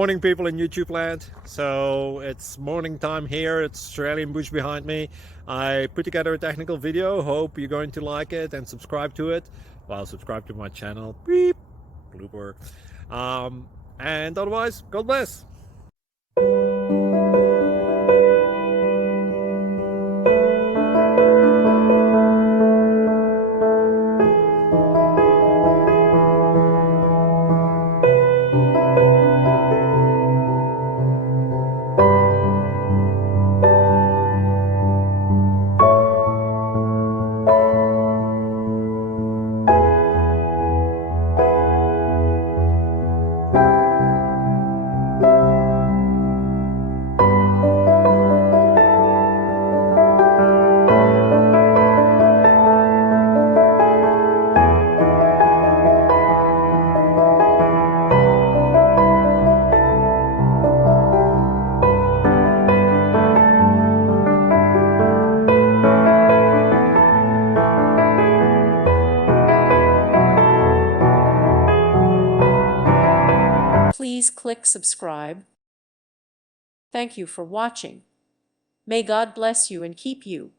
Morning, people in YouTube land. So it's morning time here. It's Australian bush behind me. I put together a technical video. Hope you're going to like it and subscribe to it. Well, subscribe to my channel. Beep. Blooper. And otherwise, God bless. Please click subscribe. Thank you for watching. May God bless you and keep you.